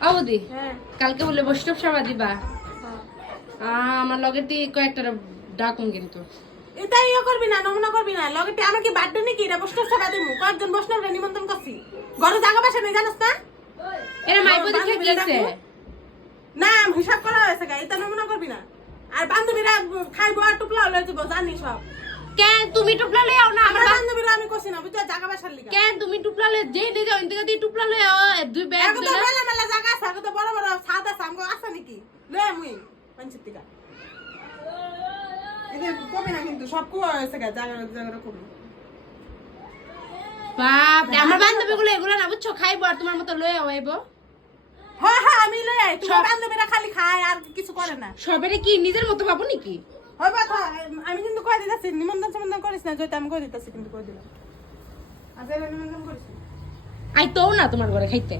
আবদি হ্যাঁ কালকে বলে বৈষ্ণব সভা দিবা আমার লগের দিয়ে কয়েকটা ডাকুন কিন্তু এটাই ইয়ে করবি না নমুনা করবি না লগে আমার কি বার্থডে নাকি এটা বৈষ্ণব সভা দিমু কয়েকজন বৈষ্ণবরে নিমন্ত্রণ করছি ঘরে জায়গা বাসা নেই জানাস না এরা মাইপো দেখে কিছে না হিসাব করা হয়েছে গা এটা নমুনা করবি না আর বান্ধবীরা খাইবো আর টুকলা হলে যাবো জানি সব কেন তুমি টুপলা লই আও না আমার আমার বান্ধবীরা আমি কইছি না বুঝছো জায়গা বাসার লিগা কেন তুমি টুপলা লই যেই দিকে ওই দিকে তুই টুপলা লই আও দুই ব্যাগ এখন তো মেলা মেলা জায়গা আছে এখন তো বড় বড় ছাদ আছে আমগো আছে নাকি লয়ে মুই পঞ্চায়েত এটা কবি না কিন্তু সব কুয়া হয়েছে গা জায়গা জায়গা কবি বাপ রে আমার বান্ধবীগুলো এগুলো না বুঝছো খাইবো আর তোমার মতো লই আইবো হ্যাঁ হ্যাঁ আমি লই আই তোমার বান্ধবীরা খালি খায় আর কিছু করে না সবেরে কি নিজের মতো ভাবো নাকি হবে তো আমি কিন্তু কই দিতেছি নিমন্ত্রণ করিস না যেটা আমি কই দিতেছি কিন্তু কই দিলাম আজ নিমন্ত্রণ করিস আই তো না তোমার ঘরে খাইতে